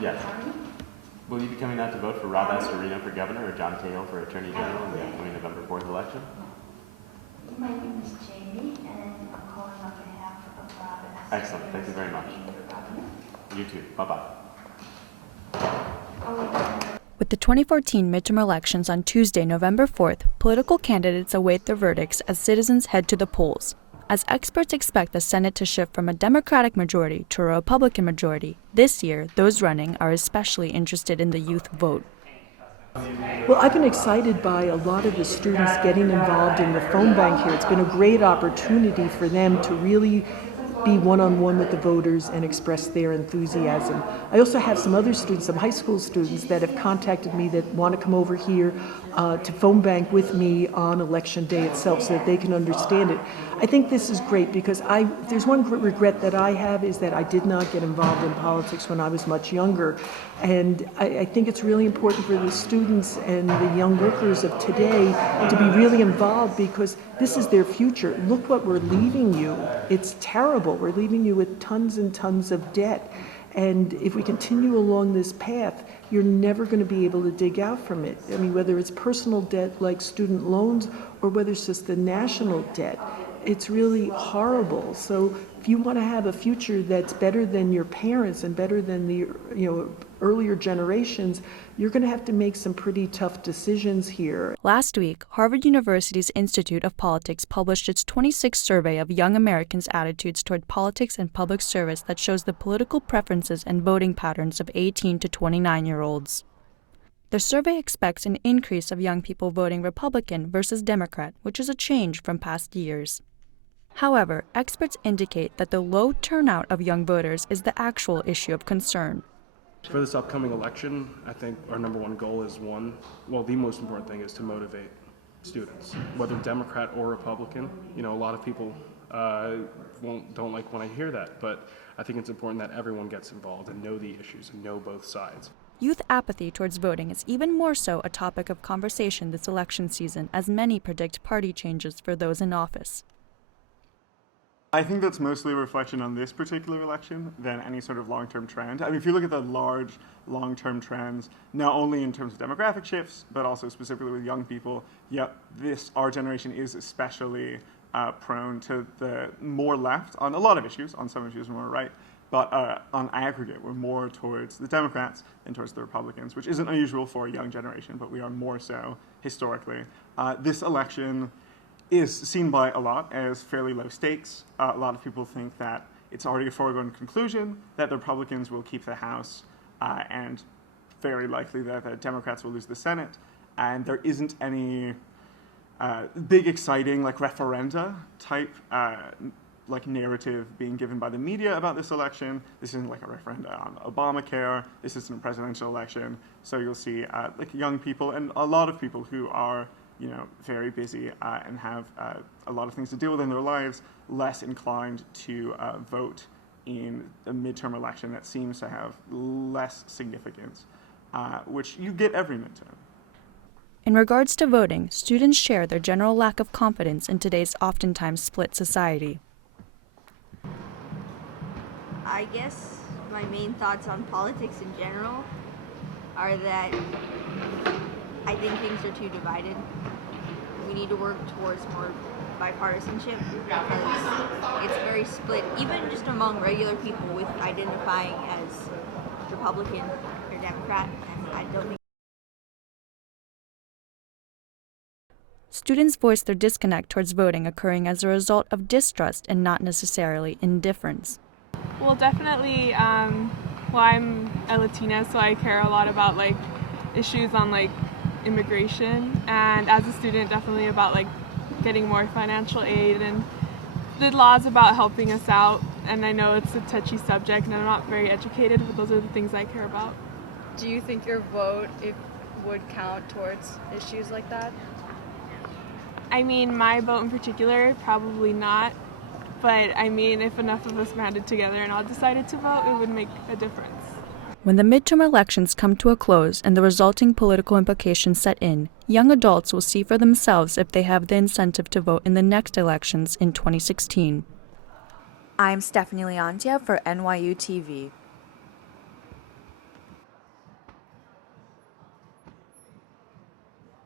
Yes. Will you be coming out to vote for Rob Astorino for governor or John Cahill for attorney general in the upcoming November 4th election? My name is Jamie, and I'm calling on behalf of Rob Astorino. Excellent. Thank you very much. You too. Bye-bye. With the 2014 midterm elections on Tuesday, November 4th, political candidates await their verdicts as citizens head to the polls. As experts expect the Senate to shift from a Democratic majority to a Republican majority, this year, those running are especially interested in the youth vote. Well, I've been excited by a lot of the students getting involved in the phone bank here. It's been a great opportunity for them to really be one-on-one with the voters and express their enthusiasm. I also have some other students, some high school students that have contacted me that want to come over here to phone bank with me on election day itself so that they can understand it. I think this is great because there's one regret that I have is that I did not get involved in politics when I was much younger. And I think it's really important for the students and the young workers of today to be really involved because this is their future. Look what we're leaving you. It's terrible. We're leaving you with tons and tons of debt. And if we continue along this path, you're never going to be able to dig out from it. I mean, whether it's personal debt like student loans or whether it's just the national debt, it's really horrible. So if you want to have a future that's better than your parents and better than the earlier generations, you're going to have to make some pretty tough decisions here. Last week, Harvard University's Institute of Politics published its 26th survey of young Americans' attitudes toward politics and public service that shows the political preferences and voting patterns of 18 to 29-year-olds. The survey expects an increase of young people voting Republican versus Democrat, which is a change from past years. However, experts indicate that the low turnout of young voters is the actual issue of concern. For this upcoming election, I think our number one goal is the most important thing is to motivate students, whether Democrat or Republican. A lot of people don't like when I hear that, but I think it's important that everyone gets involved and know the issues and know both sides. Youth apathy towards voting is even more so a topic of conversation this election season, as many predict party changes for those in office. I think that's mostly a reflection on this particular election than any sort of long-term trend. I mean, if you look at the large long-term trends, not only in terms of demographic shifts, but also specifically with young people, our generation is especially prone to the more left on a lot of issues. On some issues, we're more right. But on aggregate, we're more towards the Democrats than towards the Republicans, which isn't unusual for a young generation, but we are more so historically. This election is seen by a lot as fairly low stakes. A lot of people think that it's already a foregone conclusion that the Republicans will keep the House and very likely that the Democrats will lose the Senate. And there isn't any big exciting referenda type narrative being given by the media about this election. This isn't like a referenda on Obamacare. This isn't a presidential election. So you'll see young people and a lot of people who are very busy and have a lot of things to deal with in their lives, less inclined to vote in a midterm election that seems to have less significance, which you get every midterm. In regards to voting, students share their general lack of confidence in today's oftentimes split society. I guess my main thoughts on politics in general are that I think things are too divided. We need to work towards more bipartisanship because it's very split, even just among regular people with identifying as Republican or Democrat, and I don't think. Students voice their disconnect towards voting occurring as a result of distrust and not necessarily indifference. Well, definitely, I'm a Latina, so I care a lot about issues on immigration, and as a student definitely about getting more financial aid and the laws about helping us out. And I know it's a touchy subject and I'm not very educated, but those are the things I care about. Do you think your vote would count towards issues like that? I mean, my vote in particular, probably not, but I mean, if enough of us banded together and all decided to vote, it would make a difference. When the midterm elections come to a close and the resulting political implications set in, young adults will see for themselves if they have the incentive to vote in the next elections in 2016. I'm Stephanie Leontiev for NYU TV.